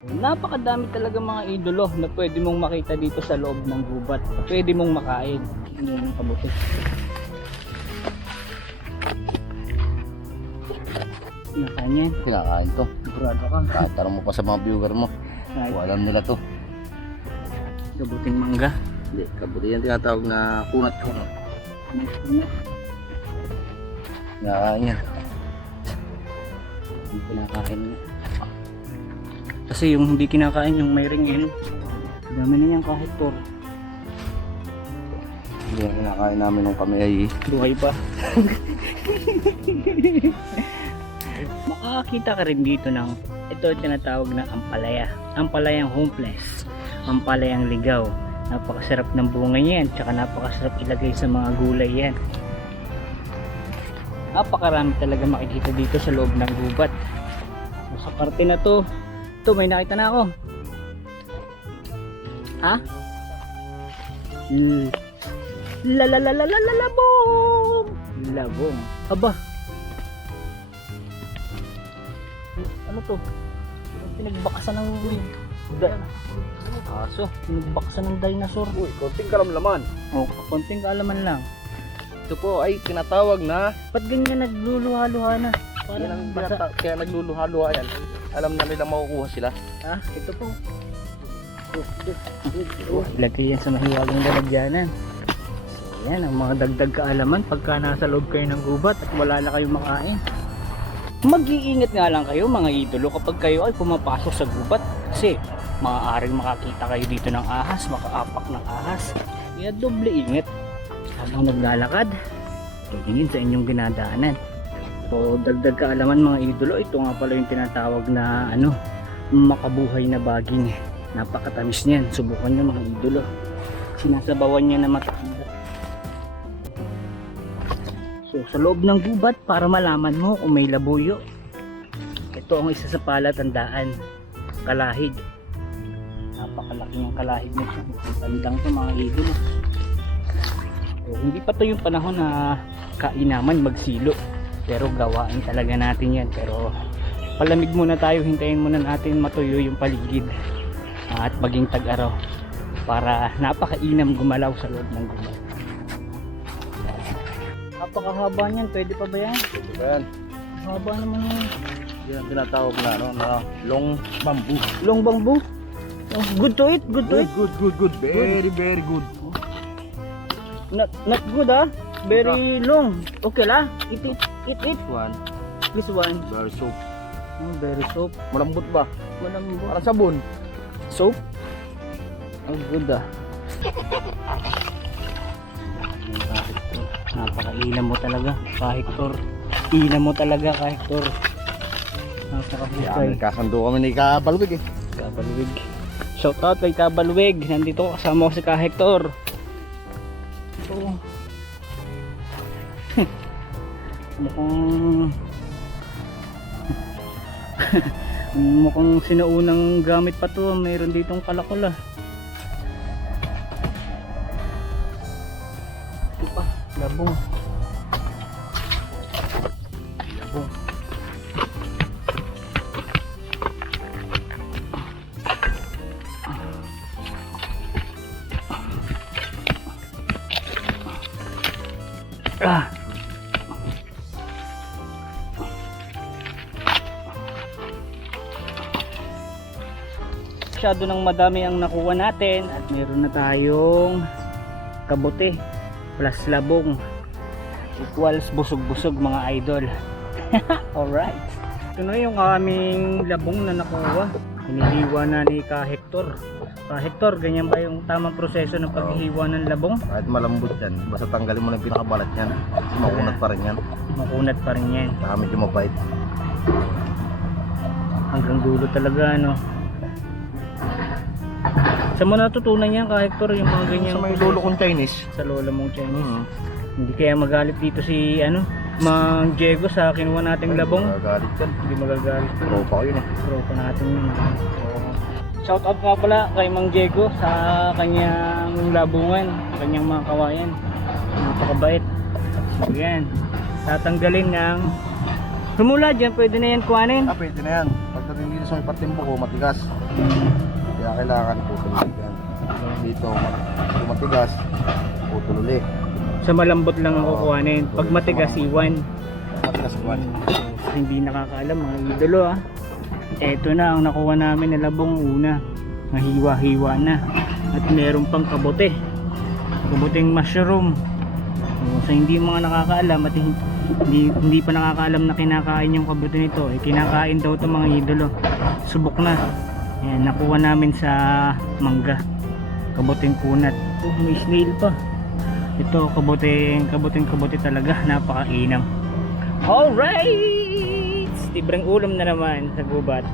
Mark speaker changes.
Speaker 1: Napakadami talaga mga idolo na pwede mong makita dito sa loob ng gubat. Pwede mong makain. Hindi ng kabuti. Nakain yan.
Speaker 2: Kinakain to.
Speaker 1: Sigurado ka.
Speaker 2: Tatanong mo pa sa mga viewer mo. Alam nila to.
Speaker 1: kabuting mangga.
Speaker 2: Hindi, kabuti yan tinatawag na kunat-kunat. Kinakain yan.
Speaker 1: Kinakain niya. Kasi yung hindi kinakain yung may ringin. Dami na niyang kahit por.
Speaker 2: Hindi yan kinakain namin nung kami ay
Speaker 1: Buhay pa. Makakakita ka rin dito ng ito yung tinatawag na ampalaya. Ampalayang homeless. Ampalayang ligaw. Napakasarap ng bunga yan. Tsaka napakasarap ilagay sa mga gulay yan. Napakarami talaga makikita dito sa loob ng gubat. Sa parte na to, ito may nakita na ako. Ha? Hmm. La la la la la la labong. Labong. Aba. Ano to? Pinagbakasan ng Aso, pinagbakasan ng dinosaur.
Speaker 2: Uy, konting kalamlaman.
Speaker 1: Oh, konting kaalaman lang.
Speaker 2: Ito po ay tinatawag na
Speaker 1: Ba't ganyan nagluluha-luha na? Parang
Speaker 2: ang
Speaker 1: basa.
Speaker 2: kaya nagluluha-luha yan. Alam na nila makukuha sila.
Speaker 1: Ah, ito po. Oh, Lagay yan sa mahiwagang lalagyanan. So, yan ang mga dagdag kaalaman pagka nasa loob kayo ng gubat at wala na kayong makain. Mag-iingat nga lang kayo mga idolo kapag kayo ay pumapasok sa gubat kasi maaaring makakita kayo dito ng ahas, makaapak ng ahas. Kaya doble ingat habang naglalakad. Tingin sa inyong ginadaanan. So dagdag kaalaman mga idolo, ito nga pala yung tinatawag na ano, makabuhay na baging. Napakatamis niyan. Subukan niyo mga idolo. Sinasabawan niya na matanda. So sa loob ng gubat para malaman mo kung may labuyo. Ito ang isa sa palatandaan. Kalahid. Napakalaki ng kalahid nito. Tandang to mga idolo. So, hindi pa to yung panahon na kainaman magsilo. Pero gawain talaga natin yan. Pero palamig muna tayo. Hintayin muna natin matuyo yung paligid at maging tag-araw para napakainam gumalaw sa loob ng gubat. Napakahaba niyan, pwede pa ba yan?
Speaker 2: Ito ba yan?
Speaker 1: Haba naman yan.
Speaker 2: Yan tinatawag na, ano, na long bamboo.
Speaker 1: Long bamboo. Oh, good to eat, good to
Speaker 2: Good,
Speaker 1: eat.
Speaker 2: good, good, good. Very, very good.
Speaker 1: Not, not good ah. Very long. Okay lah. Eat it, eat it.
Speaker 2: This one,
Speaker 1: This one.
Speaker 2: very soap.
Speaker 1: Oh, very soap.
Speaker 2: Malambot ba?
Speaker 1: Malambot.
Speaker 2: Parang sabon.
Speaker 1: Soap? Ang good ah. Napaka-inam mo talaga, ka-Hector. Inam mo talaga, ka-Hector. Napaka-husay.
Speaker 2: Yan, kakando kami ni Kabalwig eh.
Speaker 1: Kabalwig. Shout out kay Kabalwig. Nandito kasama ko si ka-Hector. Ito. Mukhang... Mukhang sinaunang gamit pa to. Mayroon ditong kalakula. Ito pa. Labong. Labong. Ah. Masyado nang madami ang nakuha natin at meron na tayong kabote plus labong equals busog-busog mga idol. Alright. Ito na yung aming labong na nakuha. Hinihiwa na ni Ka Hector. Ka Hector, ganyan ba yung tamang proseso ng paghihiwa ng labong?
Speaker 2: Kahit malambot yan, basta tanggalin mo na yung pinakabalat yan. Makunat pa rin yan.
Speaker 1: Makunat pa rin yan.
Speaker 2: Saka medyo mabait.
Speaker 1: hanggang dulo talaga ano sa mo natutunan yan ka Hector yung mga ganyan
Speaker 2: Sa may lolo kong Chinese.
Speaker 1: sa lola mong Chinese
Speaker 2: Mm.
Speaker 1: hindi kaya magalit dito si ano Mang Diego sa kinuha nating labong
Speaker 2: Magagalit yan.
Speaker 1: hindi magagalit
Speaker 2: Tropa ko yun eh.
Speaker 1: tropa natin yun shout out nga pala kay Mang Diego sa kanyang labungan kanyang mga kawayan napakabait so yan tatanggalin ng Simula dyan, pwede na yan kuhanin.
Speaker 2: Ah, pwede na yan. Pagdating dito sa may patimbo ko matigas. Kaya kailangan putulin yan. Dito, kung matigas, putol ulit.
Speaker 1: Sa malambot lang ang kukuhanin. Pag matigas, iwan.
Speaker 2: Matigas.
Speaker 1: So, hindi nakakaalam mga idolo ah. Eto na ang nakuha namin na labong una. Mahiwa-hiwa na. At meron pang kabote. Kaboteng mushroom. So, sa hindi mga nakakaalam at hindi, hindi pa nakakaalam na kinakain yung kabote nito, eh, kinakain daw ito mga idolo. Subok na. Ayan, nakuha namin sa mangga. Kaboteng kunat. Oh, may snail pa. Ito, kaboteng, kaboteng kabote talaga. Napakainam. Alright! Libreng ulam na naman sa gubat.